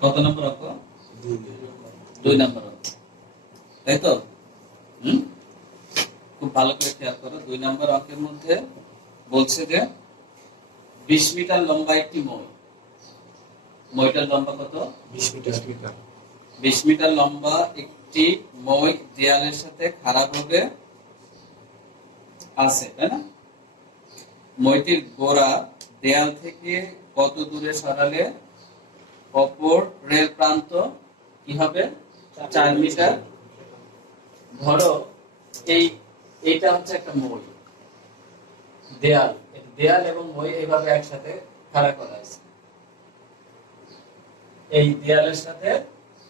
কত নম্বর অঙ্ক দুই নম্বর অঙ্ক তাই তো? হুম? খুব ভালো করে খেয়াল করো দুই নম্বর অঙ্কের মধ্যে বলছে যে বিশ মিটার লম্বা একটি মই। মইটার লম্বা কত? বিশ মিটার। বিশ মিটার। লম্বা একটি মই দেয়ালের সাথে খারাপ হবে আছে তাই না? মইটির গোড়া দেয়াল থেকে কত দূরে সরালে অপর রেল প্রান্ত কি হবে? চার মিটার। ধরো, এই, এইটা হচ্ছে একটা মই দেয়াল। দেয়াল এবং মই এইভাবে একসাথে খাড়া করা আছে। এই দেয়ালের সাথে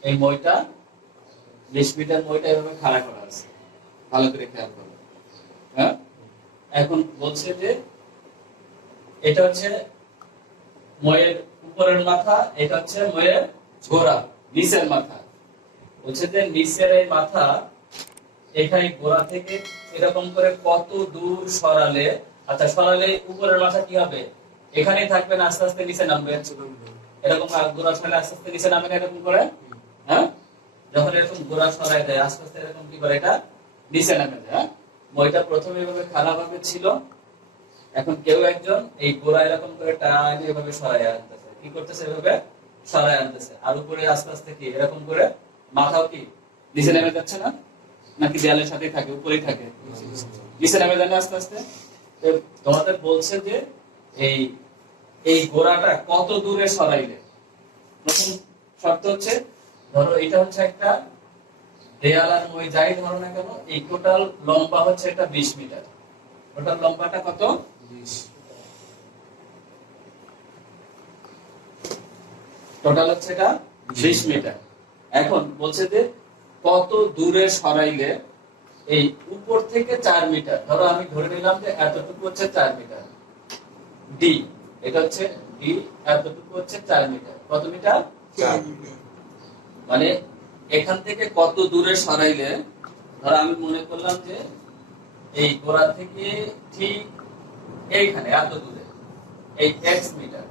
এই মইটা, বিশ মিটার মইটা এভাবে খাড়া করা আছে। ভালো করে খেয়াল করো। হ্যাঁ? এখন বলছে যে, এটা হচ্ছে ময়ের উপরের মাথা, এটা হচ্ছে ময়ের গোড়া, নিচের মাথা। বলছে যে নিচের এই মাথা এখানে গোড়া থেকে এরকম করে কত দূর সরালে আচ্ছা সরালে উপরের মাথা কি হবে? এখানেই থাকবে না, আস্তে আস্তে নিচে নামবে। এরকম গোড়া সরালে আস্তে আস্তে নিচে নামে না এরকম করে? হ্যাঁ? যখন এরকম গোড়া সরাই দেয়, আস্তে আস্তে এরকম কি করে এটা? নিচে নামে দেয় হ্যাঁ? মইটা প্রথমে এভাবে খারাপ ভাবে ছিল। এখন কেউ একজন এই গোড়া এরকম করে টান, এভাবে সরাই আনতেছে কি করতেছে এভাবে? সরাই আনতেছে। আর উপরে আস্তে আস্তে কি? এরকম করে মাথাও কি? নিচে নেমে যাচ্ছে না? নাকি দেয়ালের সাথে থাকে, উপরেই থাকে? নিচে নেমে যায় আস্তে আস্তে? তোমাদের বলছে যে এই এই গোড়াটা কত দূরে সরাইলে প্রথম শর্ত হচ্ছে, ধরো এটা হচ্ছে একটা দেয়াল আর মই যাই ধরো না কেন, এই টোটাল লম্বা হচ্ছে এটা বিশ মিটার। টোটাল লম্বাটা কত? টোটাল হচ্ছে এটা বিশ মিটার। এখন বলছে যে কত দূরে সরাইলে এই উপর থেকে চার মিটার ধরো আমি ধরে নিলাম যে এতটুকু হচ্ছে চার মিটার। ডি এটা হচ্ছে ডি এতটুকু হচ্ছে চার মিটার। কত মিটার? মানে এখান থেকে কত দূরে সরাইলে ধরো আমি মনে করলাম যে এই গোড়া থেকে ঠিক এইখানে এত দূরে এই এক্স মিটার।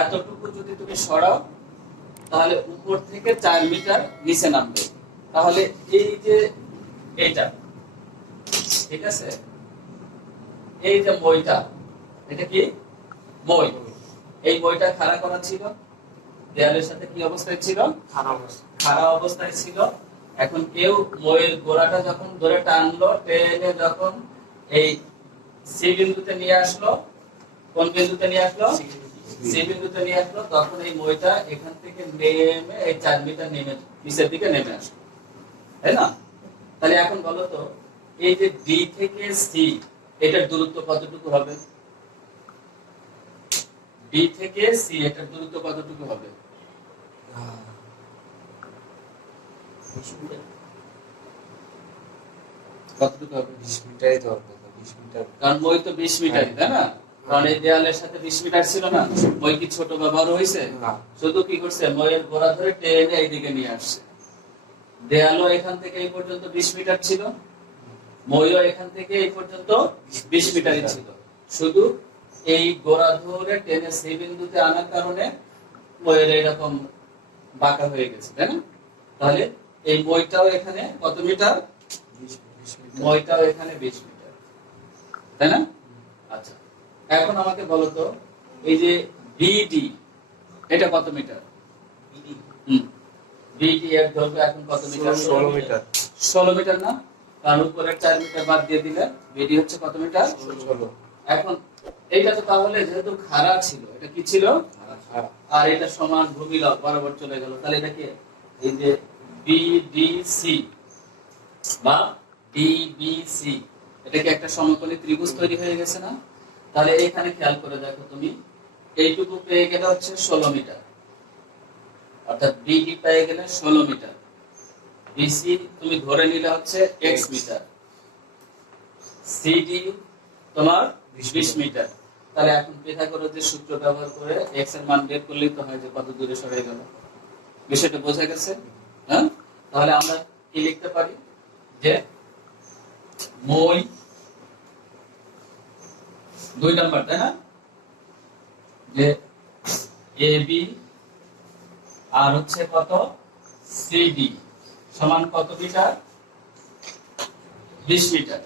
এতটুকু যদি তুমি সরাও তাহলে উপর থেকে চার মিটার নিচে নামবে। তাহলে এই যে এইটা ঠিক আছে? এই যে মইটা এটা কি? মই। এই মইটা খাড়া করা ছিল? দেয়ালের সাথে কি অবস্থায় ছিল? খারাপ খারাপ অবস্থায় ছিল। এখন কেউ ময়ের গোড়াটা যখন ধরে টানলো টেনে যখন এই সি বিন্দুতে নিয়ে আসলো কোন বিন্দুতে নিয়ে আসলো? সি বিন্দুতে নিয়ে আসলো তখন এই মইটা এখান থেকে নেমে এই চার মিটার নেমে নিচের দিকে নেমে আসলো। তাই না? তাহলে এখন বলো তো এই যে ডি থেকে সি এটার দূরত্ব কতটুকু হবে? ডি থেকে সি এটার দূরত্ব কতটুকু হবে? কতটুকু হবে? বিশ মিটারই দরকার বিশ মিটার। কারণ মই তো বিশ মিটারই তাই না? কারণ এই দেয়ালের সাথে বিশ মিটার ছিল না মই কি ছোট বা বড় হয়েছে। শুধু কি করছে? ময়ের গোড়া ধরে টেনে এইদিকে নিয়ে আসছে। দেয়ালও এখান থেকে এই পর্যন্ত বিশ মিটার ছিল মইও এখান থেকে এই পর্যন্ত বিশ মিটারই ছিল। শুধু এই গোড়া ধরে টেনে সেই বিন্দুতে আনার কারণে ময়ের এরকম বাঁকা হয়ে গেছে তাই না? তাহলে এই মইটাও এখানে কত মিটার। মইটাও এখানে বিশ মিটার। তাই না? আচ্ছা। এখন আমাকে বলো তো এই যে বিডি এটা কত মিটার? বিডি এর দৈর্ঘ্য এখন কত মিটার? ষোলো মিটার। ষোলো মিটার। না? তার উপরে চার মিটার বাদ দিয়ে দিলে বিডি হচ্ছে কত মিটার? ষোলো। এখন এইটা তো তাহলে যেহেতু খারাপ ছিল এটা কি ছিল? আর এটা সমান ভূমি লব বরাবর চলে গেল। তাহলে এটা কি? এই যে বিডিসি বা ডিবিসি এটা কি একটা সমকোণী ত্রিভুজ তৈরি হয়ে গেছে না? তাহলে এখানে খেয়াল করে দেখো তুমি। এইটুকু পেয়ে গেলে হচ্ছে ষোলো মিটার। অর্থাৎ বিডি পেয়ে গেলে ষোলো মিটার। বিসি তুমি ধরে নিলে হচ্ছে এক্স মিটার। সিডি তোমার বিশ মিটার। তাহলে এখন পিথাগোরাসের সূত্র ব্যবহার করে এক্সের মান বের করলেই তো হয় যে কত দূরে সরে গেল। বিষয়টা বোঝা গেছে? হ্যাঁ? তাহলে আমরা কি লিখতে পারি? যে মই দুই নাম্বার তাই না? যে এ বি আর হচ্ছে কত? সিডি সমান কত মিটার? বিশ মিটার।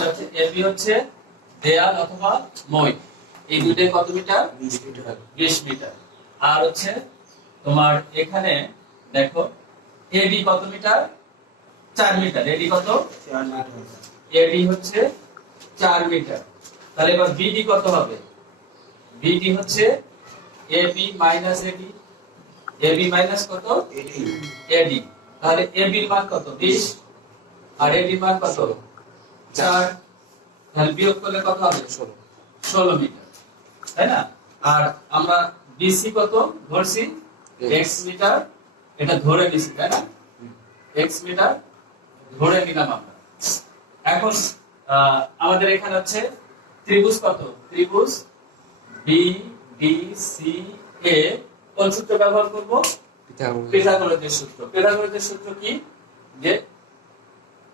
হচ্ছে এবি হচ্ছে দেয়াল অথবা মই। এই দুটোই কত মিটার? বিশ মিটার। আর হচ্ছে তোমার এখানে দেখো এ এডি কত মিটার? চার মিটার। এডি কত? চার মিটার। এডি হচ্ছে চার মিটার। তাহলে এবার বিডি কত হবে? বিডি হচ্ছে AB minus AD AB minus কত? এডি এডি তাহলে এবি মান কত? বিশ। আর এডি মান কত? চার। তাহলে বিয়োগ করলে কত হবে? ষোলো। ষোলো মিটার। তাই না? আর আমরা বিসি কত ধরছি? X metre. এটা ধরে নিছি তাই না? এক্স মিটার ধরে নিলাম আমরা। এখন আহ, আমাদের এখানে হচ্ছে ত্রিভুজ কত? ত্রিভুজ বি ডি সি এ কোন সূত্র ব্যবহার করব? পিথাগোরাস। পিথাগোরাসের সূত্র। পিথাগোরাসের সূত্র কি? যে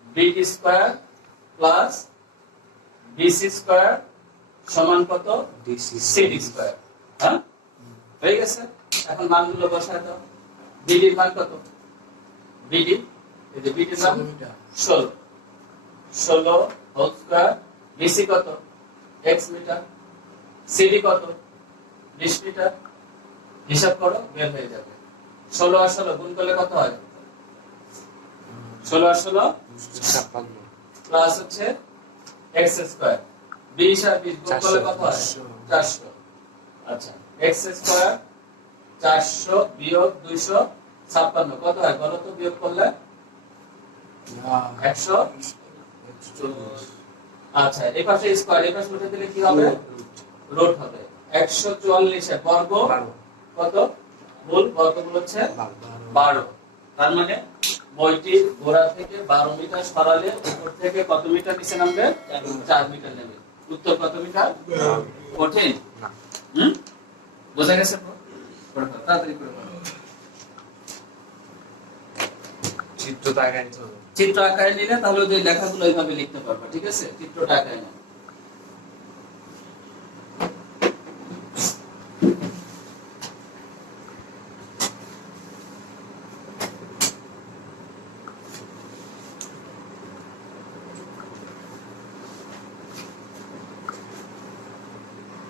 B square plus BC square সমান কত? ডিসি সিডি স্কয়ার হ্যাঁ? হয়ে গেছে? এখন মানগুলো বসায় দাও। বিডির মান কত? বিডি এই যে বিডির মান ষোলো ষোলো। হোল স্কয়ার বিসি কত? এক্স মিটার সিডি কত? বিশ মিটার হিসাব করো বের হয়ে যাবে। ষোলো আর ষোলো গুণ করলে কত হয়? ষোলো আর ষোলো প্লাস হচ্ছে এক্স স্কয়ার বিশ আর বিশ গুণ করলে কত হয়? চারশো। চারশো। আচ্ছা এক্স স্কয়ার চারশো বিয়োগ দুইশো ছাপ্পান্ন। কত হয়? বলো তো বিয়োগ করলে। একশো চল্লিশ। আচ্ছা এই পাশে স্কয়ার এই পাশে উঠে দিলে কি হবে? রুট হবে। একশো চুয়াল্লিশের বর্গ বারো। কত? মূল বর্গমূল হচ্ছে বারো। বারো। তার মানে বইটির গোড়া থেকে বারো মিটার সরালে উপর থেকে কত মিটার নিচে নামবে? চার। মিটার নেবে। উত্তর কত মিটার? কঠিন। না। হুম? বোঝা গেছে? তাড়াতাড়ি করে ফেলো। চিত্র তাকাই নিতে হবে। চিত্র আকারে নিলে তাহলে ওই লেখাগুলো ওইভাবে লিখতে পারবে ঠিক আছে? চিত্রটা আকারে না